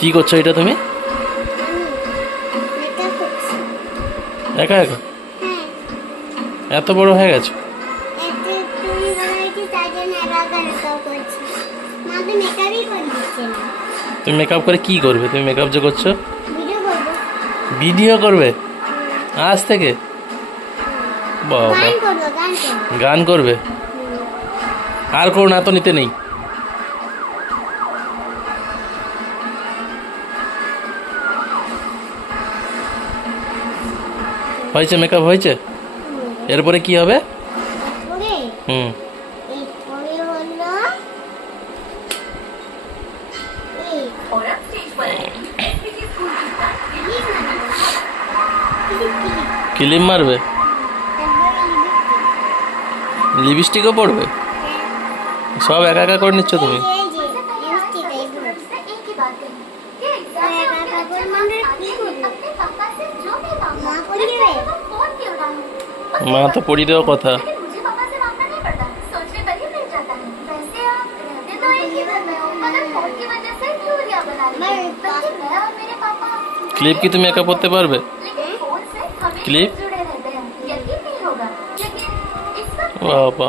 কি করছো এটা তুমি? মেকআপ করছি। একা একা হ্যাঁ, এত বড় হয়ে গেছো? এতে তুমি বলেছি তাই জন্য একা একা মেকআপ করছি। মা তো মেকআপই করে দিচ্ছে না। তুমি মেকআপ করে কি করবে? তুমি মেকআপ যে করছো, ভিডিও করবো। ভিডিও করবে আজ থেকে? বাবা, গান করবো, গান করবো। গান করবে? আর করো না, তো নিতে নেই। হয়েছে, মেকআপ হয়েছে। এরপরে কি হবে? এরপরে হুম এরপরে হলো এই ক্লিপ মারবে? লিপস্টিকও পড়বে? সব একা একা করে নিচ্ছ তুমি? মা তো পড়ি দেওয়া কথা। ক্লিপ কি তুমি একা পড়তে পারবে? ক্লিপ? বাবা,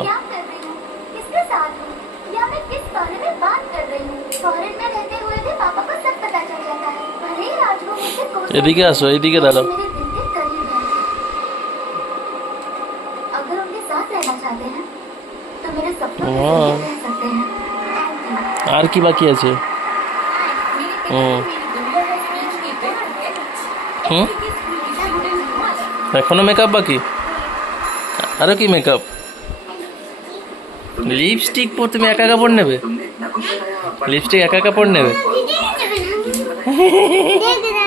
এদিকে আসো, এইদিকে দাঁড়াও। আর কি বাকি আছে? হুম হুম এখনো মেকআপ বাকি? আরো কি মেকআপ? লিপস্টিক তুমি একা একা পড়ে নেবে? লিপস্টিক একা একা পড়ে নেবে?